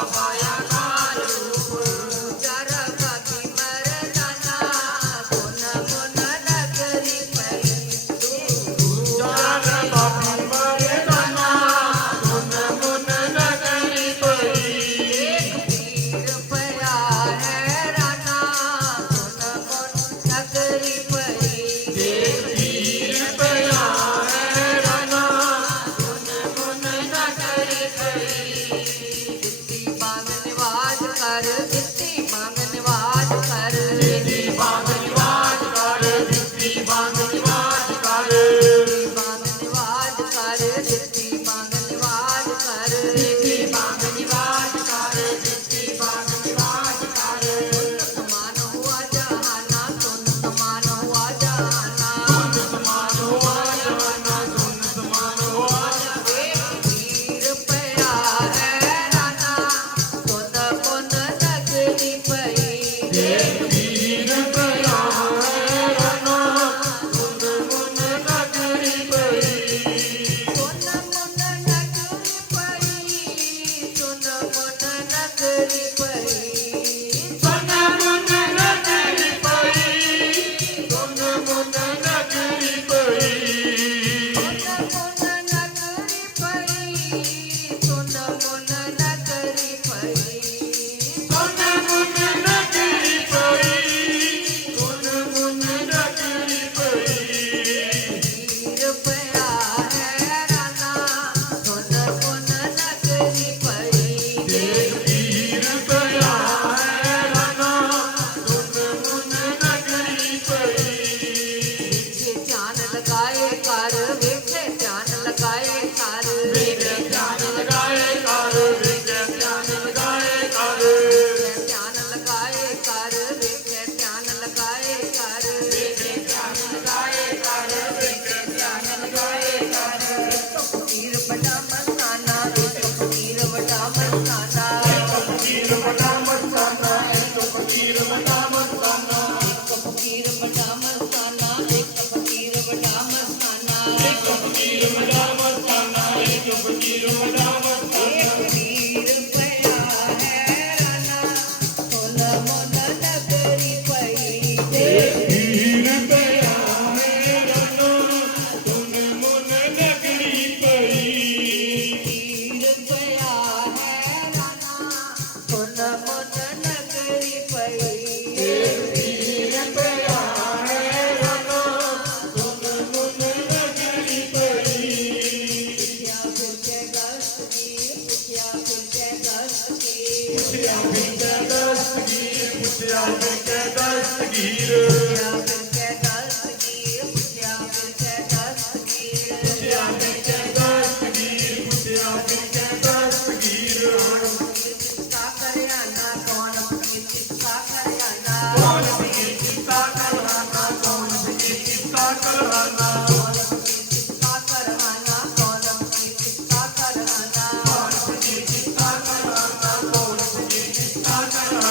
Baba.